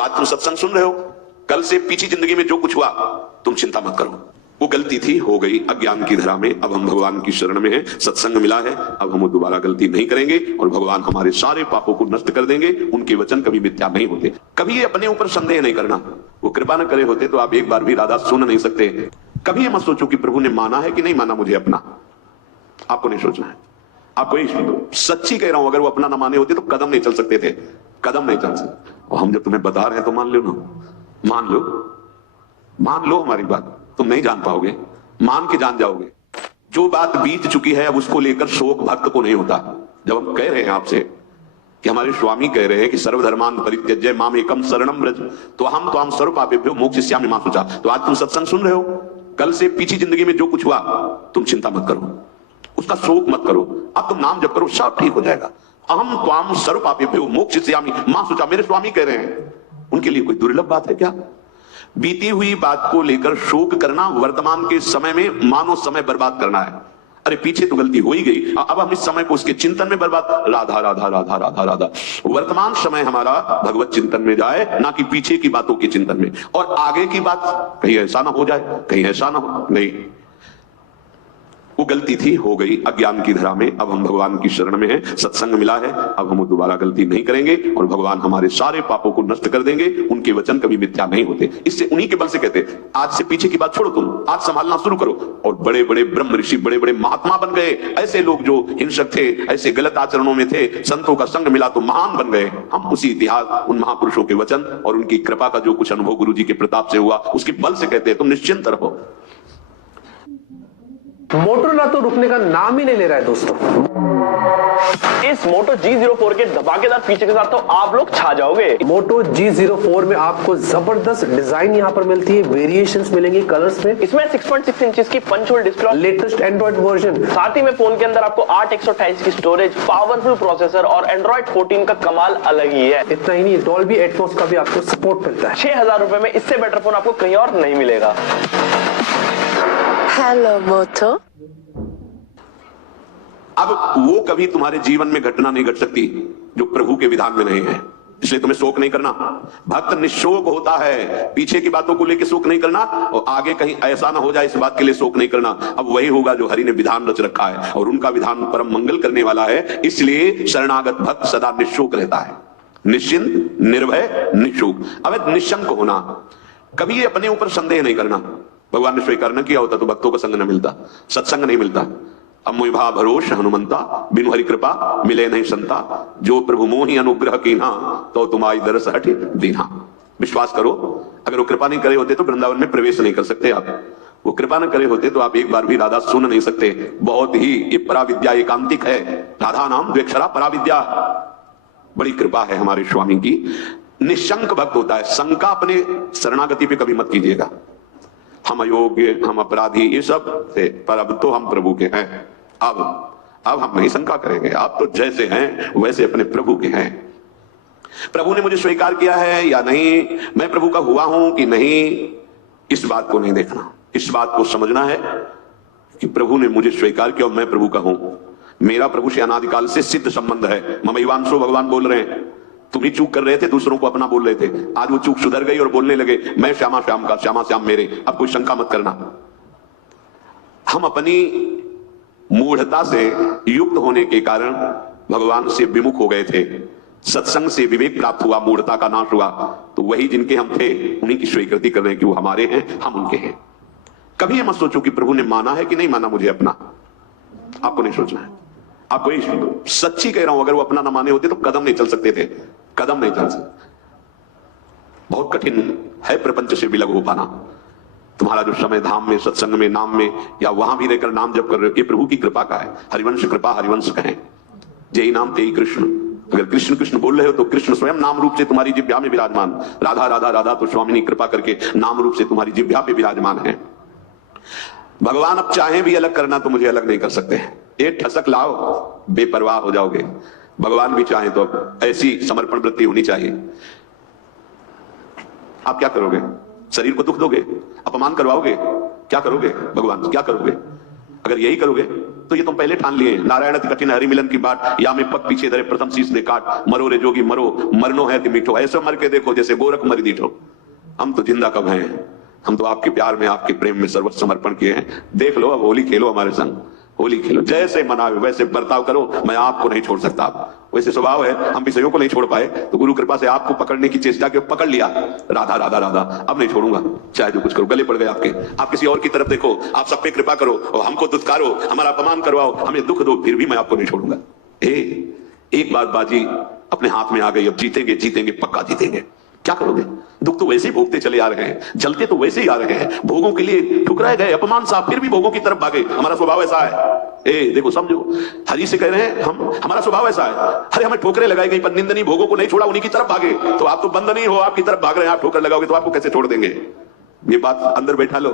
आज तुम सत्संग सुन रहे हो, कल से पीछे जिंदगी में जो कुछ हुआ तुम चिंता मत करो। वो गलती थी, हो गई अज्ञान की धरा में, अब हम भगवान की शरण में हैं, सत्संग मिला है, अब हम दोबारा गलती नहीं करेंगे और भगवान हमारे सारे पापों को नष्ट कर देंगे। उनके वचन कभी मिथ्या नहीं होते। कभी ये अपने ऊपर संदेह नहीं करना, वो कृपा न करे होते तो आप एक बार भी राधा सुन नहीं सकते। कभी ये मत सोचो कि प्रभु ने माना है कि नहीं माना मुझे अपना, आपको नहीं सोचना है। आपको सच्ची कह रहा हूं, अगर वो अपना ना माने होते तो कदम नहीं चल सकते थे, कदम नहीं चल सकते। और हम जब तुम्हें बता रहे हैं तो मान लो ना, मान लो हमारी बात। तुम नहीं जान पाओगे, मान के जान जाओगे। जो बात बीत चुकी है अब उसको लेकर शोक भक्त को नहीं होता। जब हम कह रहे हैं आपसे कि हमारे स्वामी कह रहे हैं कि सर्वधर्मान परित्यज्य माम एकम शरणम व्रज, तो हम सर्व पापेभ्यो मोक्षयिष्यामि मा शुचा। तो आज तुम सत्संग सुन रहे हो, कल से पीछे जिंदगी में जो कुछ हुआ तुम चिंता मत करो, उसका शोक मत करो। अब तुम नाम जप करो, सब ठीक हो जाएगा। अहम त्वाम सर्व पापेभ्यो मोक्षयिष्यामि मा शुचा, मेरे स्वामी कह रहे हैं। उनके लिए कोई दुर्लभ बात है क्या? बीती हुई बात को लेकर शोक करना वर्तमान के समय में मानो समय बर्बाद करना है। अरे पीछे तो गलती हो ही गई, अब हम इस समय को उसके चिंतन में बर्बाद, राधा राधा राधा राधा राधा। वर्तमान समय हमारा भगवत चिंतन में जाए, ना कि पीछे की बातों के चिंतन में। और आगे की बात कहीं ऐसा ना हो जाए, कहीं ऐसा ना हो, नहीं, वो गलती थी, हो गई अज्ञान की धरा में, अब हम भगवान की शरण में हैं, सत्संग मिला है, अब हम दोबारा गलती नहीं करेंगे और भगवान हमारे सारे पापों को नष्ट कर देंगे। उनके वचन कभी मिथ्या नहीं होते। इससे उन्हीं के बल से कहते, आज से पीछे की बात छोड़ो, तुम आज संभालना शुरू करो। और बड़े बड़े ब्रह्म ऋषि, बड़े बड़े महात्मा बन गए। ऐसे लोग जो हिंसक थे, ऐसे गलत आचरणों में थे, संतों का संग मिला तो महान बन गए। हम उसी इतिहास, उन महापुरुषों के वचन और उनकी कृपा का जो कुछ अनुभव गुरु जी के प्रताप से हुआ, उसके बल से कहते हैं तुम निश्चिंत रहो। मोटोरोला तो रुकने का नाम ही नहीं ले रहा है दोस्तों। इस मोटो G04 के धमाकेदार फीचर के साथ तो आप लोग छा जाओगे। मोटो G04 में आपको जबरदस्त डिजाइन यहाँ पर मिलती है, वेरिएशंस मिलेंगी कलर्स में। इसमें 6.6 इंचेस की punch hole display, latest Android version, साथ ही में फोन के अंदर आपको 8/128 की स्टोरेज, पावरफुल प्रोसेसर और एंड्रॉइड 14 का कमाल अलग ही है। इतना ही नहीं, डॉल्बी एटमॉस का भी आपको सपोर्ट मिलता है। 6,000 रुपए में इससे बेटर फोन आपको कहीं और नहीं मिलेगा। हेलो मोटो। अब वो कभी तुम्हारे जीवन में घटना नहीं घट सकती जो प्रभु के विधान में नहीं है, इसलिए तुम्हें शोक नहीं करना। भक्त निशोक होता है, पीछे की बातों को लेकर शोक नहीं करना और आगे कहीं ऐसा ना हो जाए इस बात के लिए शोक नहीं करना। अब वही होगा जो हरि ने विधान रच रखा है और उनका विधान परम मंगल करने वाला है। इसलिए शरणागत भक्त सदा निशोक रहता है, निश्चिंत, निर्भय, निशोक। अब निशंक होना, कभी ये अपने ऊपर संदेह नहीं करना। भगवान ने स्वीकार न किया होता तो भक्तों का संग न मिलता, सत्संग नहीं मिलता। अमुभा भरोस हनुमंता, बिनु हरि कृपा मिले नहीं संता, जो प्रभु मोहि अनुग्रह कीन्हा, तो तुम्हारी दरस हट दीन्हा। विश्वास करो, अगर वो कृपा नहीं करे होते तो वृंदावन में प्रवेश नहीं कर सकते आप। वो कृपा न करे होते तो आप एक बार भी राधा सुन नहीं सकते। बहुत ही ये पराविद्या एकांतिक है, राधा नाम द्वेक्षरा पराविद्या। बड़ी कृपा है हमारे स्वामी की। निशंक भक्त होता है, शंका अपने शरणागति पे कभी मत कीजिएगा। हम अयोग्य, हम अपराधी, ये सब थे, पर अब तो हम प्रभु के हैं। अब हम नहीं शंका करेंगे, आप तो जैसे हैं वैसे अपने प्रभु के हैं। प्रभु ने मुझे स्वीकार किया है या नहीं, मैं प्रभु का हुआ हूं कि नहीं, इस बात को नहीं देखना। इस बात को समझना है कि प्रभु ने मुझे स्वीकार किया और मैं प्रभु का हूं। मेरा प्रभु से अनादिकाल से सिद्ध संबंध है। ममैवांशो, भगवान बोल रहे हैं। तुम ही चूक कर रहे थे, दूसरों को अपना बोल रहे थे, आज वो चूक सुधर गई और बोलने लगे मैं श्यामा श्याम का, श्यामा श्याम मेरे। अब कोई शंका मत करना। हम अपनी मूढ़ता से युक्त होने के कारण भगवान से विमुख हो गए थे। सत्संग से विवेक प्राप्त हुआ, मूढ़ता का नाश हुआ, तो वही जिनके हम थे उन्हीं की स्वीकृति कर रहे हैं कि वो हमारे हैं, हम उनके हैं। कभी ये मत सोचो कि प्रभु ने माना है कि नहीं माना मुझे अपना, आपको नहीं सोचना है। आपको सच्ची कह रहा हूं, अगर वो अपना ना माने होते तो कदम नहीं चल सकते थे, कदम नहीं चल सकते। बहुत कठिन है प्रपंच से विलग हो पाना। तुम्हारा जो समय धाम में, सत्संग में, नाम में, या वहां भी रहकर नाम जप कर रहे हो, ये प्रभु की कृपा का है। हरिवंश कृपा, हरिवंश कहें, जय नाम तेई कृष्ण। अगर कृष्ण कृष्ण बोल रहे हो तो कृष्ण स्वयं नाम रूप से तुम्हारी जिह्वा में विराजमान। राधा राधा राधा तो स्वामिनी कृपा करके नाम रूप से तुम्हारी जिह्वा पे विराजमान है। भगवान अब चाहे भी अलग करना तो मुझे अलग नहीं कर सकते। एक ठसक लाओ, बेपरवाह हो जाओगे। भगवान भी चाहे तो ऐसी समर्पण वृत्ति होनी चाहिए। आप क्या करोगे? शरीर को दुख दोगे, अपमान करवाओगे, क्या करोगे? भगवान क्या करोगे? अगर यही करोगे तो ये तुम पहले ठान लिए। नारायण अति कठिन हरि मिलन की बाट, या में पग पीछे धरे प्रथम शीश दे काट, मरो रे जोगी मरो, मरनो है ति मीठो, ऐसे मर के देखो जैसे गोरख मरी दीठो। हम तो जिंदा कब हैं, हम तो आपके प्यार में, आपके प्रेम में सर्वस्व समर्पण किए हैं। देख लो, अब होली खेलो हमारे संग, होली खेलो, जैसे मनाओ वैसे बर्ताव करो, मैं आपको नहीं छोड़ सकता। वैसे स्वभाव है, हम विषयों को नहीं छोड़ पाए, तो गुरु कृपा से आपको पकड़ने की चेष्टा की, पकड़ लिया, राधा राधा राधा, अब नहीं छोड़ूंगा, चाहे जो कुछ करो। गले पड़ गए आपके, आप किसी और की तरफ देखो, आप सब पे कृपा करो और हमको दुत्कारो, हमारा अपमान करवाओ, हमें दुख दो, फिर भी मैं आपको नहीं छोड़ूंगा। एक बात बाजी अपने हाथ में आ गई, अब जीतेंगे, जीतेंगे, पक्का जीतेंगे। क्या करोगे? दुख तो वैसे ही भोगते चले आ रहे हैं, जलते तो वैसे ही आ रहे हैं, भोगों के लिए ठुकराए गए, अपमान सा, फिर भी भोगों की तरफ भागे। हमारा स्वभाव ऐसा है। देखो समझो, हरि से कह रहे हैं हम, हमारा स्वभाव ऐसा है। अरे हमें ठोकरें लगाई गई पर निंदनीय भोगों को नहीं छोड़ा, उन्हीं की तरफ भागे। तो आप तो बंद नहीं हो, आपकी तरफ भाग रहे हैं, आप ठोकर लगाओगे तो आपको कैसे छोड़ देंगे? ये बात अंदर बैठा लो।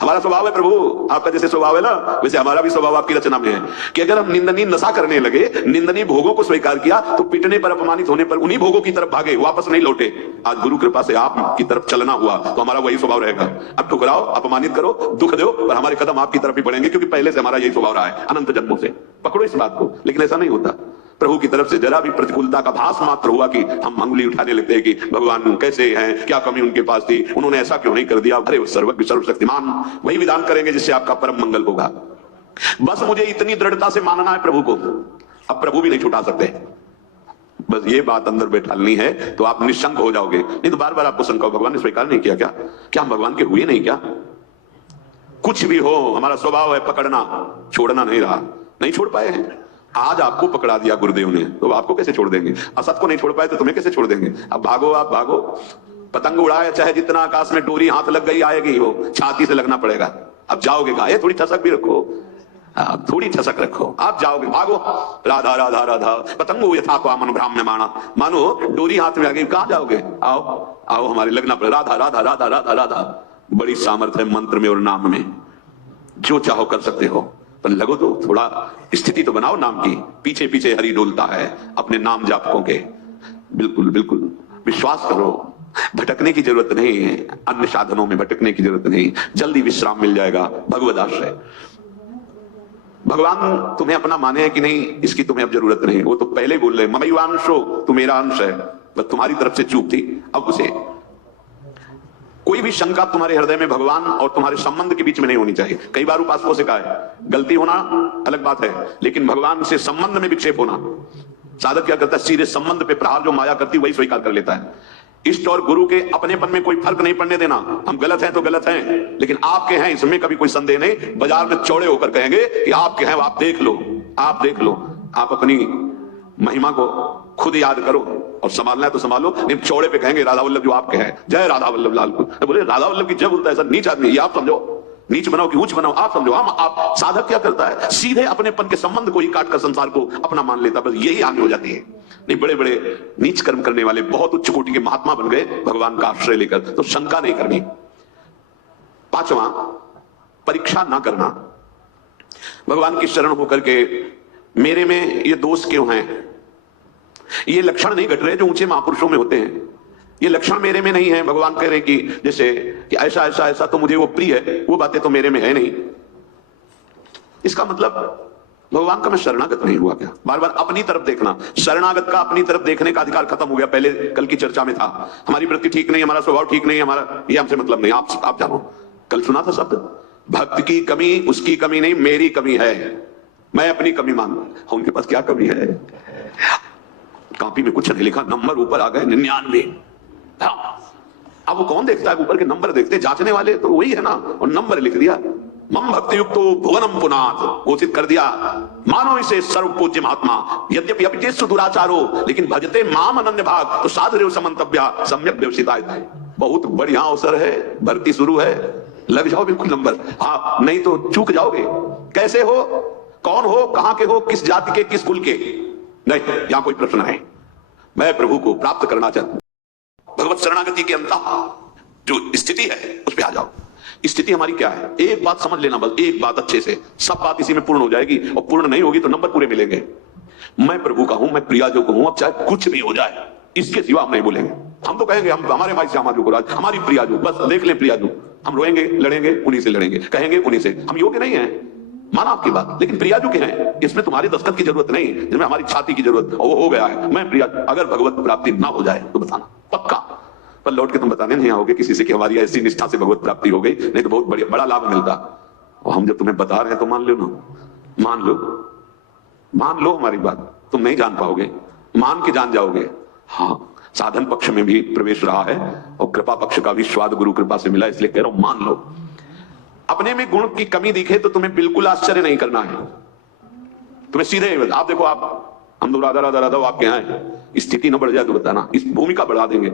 हमारा स्वभाव है प्रभु, आपका जैसे स्वभाव है ना, वैसे हमारा भी स्वभाव आपकी रचना में है कि अगर हम निंदनीय नशा करने लगे, निंदनीय भोगों को स्वीकार किया, तो पिटने पर, अपमानित होने पर उन्हीं भोगों की तरफ भागे, वापस नहीं लौटे। आज गुरु कृपा से आप की तरफ चलना हुआ तो हमारा वही स्वभाव रहेगा। अब ठुकराओ, अपमानित करो, दुख दो, पर हमारे कदम आपकी तरफ ही बढ़ेंगे, क्योंकि पहले से हमारा यही स्वभाव रहा है अनंत जन्मों से। पकड़ो इस बात को। लेकिन ऐसा नहीं होता, प्रभु की तरफ से जरा भी प्रतिकूलता का भास मात्र हुआ कि हम अंगुली उठाने लगते हैं कि भगवान कैसे हैं, क्या कमी उनके पास थी, उन्होंने ऐसा क्यों नहीं कर दिया। अरे सर्वज्ञ सर्वशक्तिमान वही विधान करेंगे जिससे आपका परम मंगल होगा। बस मुझे इतनी दृढ़ता से मानना है प्रभु को, अब प्रभु भी नहीं छुटा सकते। बस ये बात अंदर बैठालनी है तो आप निशंक हो जाओगे। नहीं तो बार बार आपको शंका, भगवान ने स्वीकार नहीं किया क्या? क्या हम भगवान के हुए नहीं क्या? कुछ भी हो, हमारा स्वभाव है पकड़ना, छोड़ना नहीं रहा, नहीं छोड़ पाए हैं। आज आपको पकड़ा दिया गुरुदेव ने, तो आपको कैसे छोड़ देंगे? असत को नहीं छोड़ पाए तो तुम्हें कैसे छोड़ देंगे? अब भागो, आप भागो। पतंग उड़ाए चाहे जितना, आकाश में डोरी हाथ लग गई, आएगी वो, छाती से लगना पड़ेगा। अब जाओगे कहां? थोड़ी ठसक भी रखो, थोड़ी ठसक रखो, आप जाओगे, भागो। राधा राधा राधा पतंगो यथा कामन ब्राह्मण माना, मानो डोरी हाथ में आ गई, कहां जाओगे? आओ आओ, हमारे लगना पड़े। राधा राधा राधा राधा राधा, बड़ी सामर्थ्य है मंत्र में और नाम में, जो चाहो कर सकते हो, पर लगो तो, थोड़ा स्थिति तो बनाओ नाम की। पीछे पीछे हरि डोलता है अपने नाम जापकों के। बिल्कुल बिल्कुल विश्वास करो, भटकने की जरूरत नहीं है, अन्य साधनों में भटकने की जरूरत नहीं, जल्दी विश्राम मिल जाएगा। भगवद आश्रय, भगवान तुम्हें अपना माने है कि नहीं, इसकी तुम्हें अब जरूरत नहीं। वो तो पहले बोल रहे ममैवांशो, तू मेरा अंश है, बस तुम्हारी तरफ से चूक थी। अब उसे कोई भी शंका तुम्हारे हृदय में भगवान और तुम्हारे संबंध के बीच में नहीं होनी चाहिए। कई बार उपासकों से कहा है, गलती होना अलग बात है, लेकिन भगवान से संबंध में विक्षेप होना, साधक क्या करता है, सीधे संबंध पे प्रहार जो माया करती वही स्वीकार कर लेता है। इष्ट और गुरु के अपनेपन में कोई फर्क नहीं पड़ने देना। हम गलत हैं तो गलत हैं, लेकिन आपके हैं इसमें कभी कोई संदेह नहीं। बाजार में चौड़े होकर कहेंगे कि आपके हैं, आप देख लो, आप देख लो। आप अपनी महिमा को खुद याद करो और संभालना है तो संभालो, नहीं चौड़े पे कहेंगे राधा वल्लभ जो आपके हैं, जय राधा वल्लभ लाल को। बोले राधा वल्लभ की जय बोलता है, ऐसा नीच आदमी, ये आप समझो। नीच बनाओ कि ऊंच बनाओ, आप समझो। हम आप साधक क्या करता है, सीधे अपनेपन के संबंध को ही काटकर संसार को अपना मान लेता, बस यही हानि हो जाती है। नहीं, बड़े बड़े नीच कर्म करने वाले बहुत उच्च कोटि के महात्मा बन गए भगवान का आश्रय लेकर, तो शंका नहीं करनी। पांचवा, परीक्षा ना करना। भगवान की शरण होकर के मेरे में ये दोष क्यों है, ये लक्षण नहीं घट रहे जो ऊंचे महापुरुषों में होते हैं, ये लक्षण मेरे में नहीं है। भगवान कह रहे हैं कि जैसे कि ऐसा ऐसा ऐसा तो मुझे वो प्रिय है, वो बातें तो मेरे में है नहीं। इसका मतलब भगवान का मैं शरणागत नहीं हुआ क्या? बार बार अपनी तरफ देखना, शरणागत का अपनी तरफ देखने का अधिकार खत्म हो गया। पहले कल की चर्चा में था, हमारी वृत्ति ठीक नहीं, हमारा स्वभाव ठीक नहीं, हमारा ये हमसे मतलब नहीं। आप जानो, कल सुना था शब्द, भक्त की कमी उसकी कमी नहीं, मेरी कमी है। मैं अपनी कमी मानता, उनके पास क्या कमी है? कॉपी में कुछ नहीं लिखा, नंबर ऊपर आ गए 99। अब वो कौन देखता है, ऊपर के नंबर देखते, जांचने वाले तो वही है ना, और नंबर लिख दिया। मम भक्ति युक्तो भुवनम पुनाथ, घोषित कर दिया, मानो इसे सर्व पूज्य महात्मा। यद्यपि अपचेत दुराचारो, लेकिन भजते माम अनन्य भाग, तो साधुरेव समन्तव्या सम्यक व्यवसिताय। बहुत बढ़िया अवसर है, भर्ती शुरू है, लग जाओ बिल्कुल नंबर। हाँ, नहीं तो चूक जाओगे। कैसे हो, कौन हो, कहां के हो, किस जाति के, किस कुल के, नहीं, यहां कोई प्रश्न नहीं। मैं प्रभु को प्राप्त करना चाहता हूं। भगवत शरणागति के अंत जो स्थिति है उस पर आ जाओ। स्थिति हमारी क्या है, एक बात समझ लेना, बस एक बात अच्छे से, सब बात इसी में पूर्ण हो जाएगी। और पूर्ण नहीं होगी तो नंबर पूरे मिलेंगे। मैं प्रभु का हूं, मैं प्रियाजो को हूं, अब चाहे कुछ भी हो जाए, इसके सिवा हम नहीं बोलेंगे। हम तो कहेंगे हम हमारे भाई श्यामा जो को राज, हमारी प्रियाजो, बस देख ले प्रियाजो। हम रोएंगे, लड़ेंगे, उन्हीं से लड़ेंगे, कहेंगे उन्हीं से। हम योग्य नहीं है, माना आपकी बात, लेकिन प्रिया जो के हैं इसमें तुम्हारी दस्तखत की जरूरत नहीं, इसमें हमारी छाती की जरूरत, वो हो गया है। मैं प्रिया, अगर भगवत प्राप्ति ना हो जाए तो बताना पक्का, पर लौट के तुम बताने नहीं आओगे किसी से कि हमारी ऐसी निष्ठा से भगवत प्राप्ति हो गई, नहीं तो बहुत बड़ा लाभ मिलता। और हम जब तुम्हें बता रहे हैं तो मान लो ना, मान लो हमारी बात, तुम नहीं जान पाओगे, मान के जान जाओगे। हाँ, साधन पक्ष में भी प्रवेश रहा है और कृपा पक्ष का भी स्वाद गुरु कृपा से मिला, इसलिए कह रहा हूं मान लो। अपने में गुण की कमी दिखे तो तुम्हें बिल्कुल आश्चर्य नहीं करना है, तुम्हें सीधे आप देखो, आप हम लोग राधा राधा राधा आपके यहाँ है, स्थिति न बढ़ जाए तो बताना, इस भूमिका बढ़ा देंगे।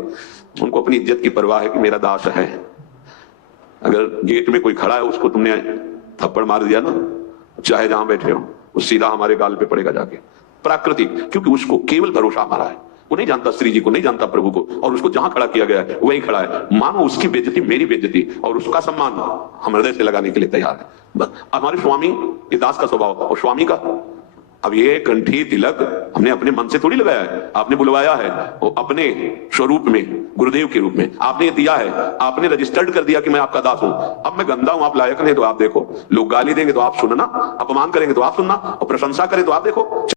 उनको अपनी इज्जत की परवाह है कि मेरा दास है, अगर गेट में कोई खड़ा है उसको तुमने थप्पड़ मार दिया ना, चाहे जहां बैठे हो, वो सीधा हमारे गाल पे पड़ेगा जाके, प्राकृतिक, क्योंकि उसको केवल भरोसा हमारा है, वो नहीं जानता श्री जी को, नहीं जानता प्रभु को, और उसको जहां खड़ा किया गया है वही खड़ा है। मानो उसकी बेइज्जती मेरी बेइज्जती, और उसका सम्मान हम हृदय से लगाने के लिए तैयार है। बस हमारे स्वामी, ये दास का स्वभाव, और स्वामी का अब ये कंठी तिलक हमने अपने मन से थोड़ी लगाया है, आपने बुलवाया है, वो अपने स्वरूप में गुरुदेव के रूप में आपने दिया है, आपने रजिस्टर्ड कर दिया कि मैं आपका दास हूं। अब मैं गंदा हूं, आप लायक नहीं, तो आप देखो, लोग गाली देंगे तो आप सुनना, अपमान करेंगे तो आप सुनना, और प्रशंसा करें तो आप देखो।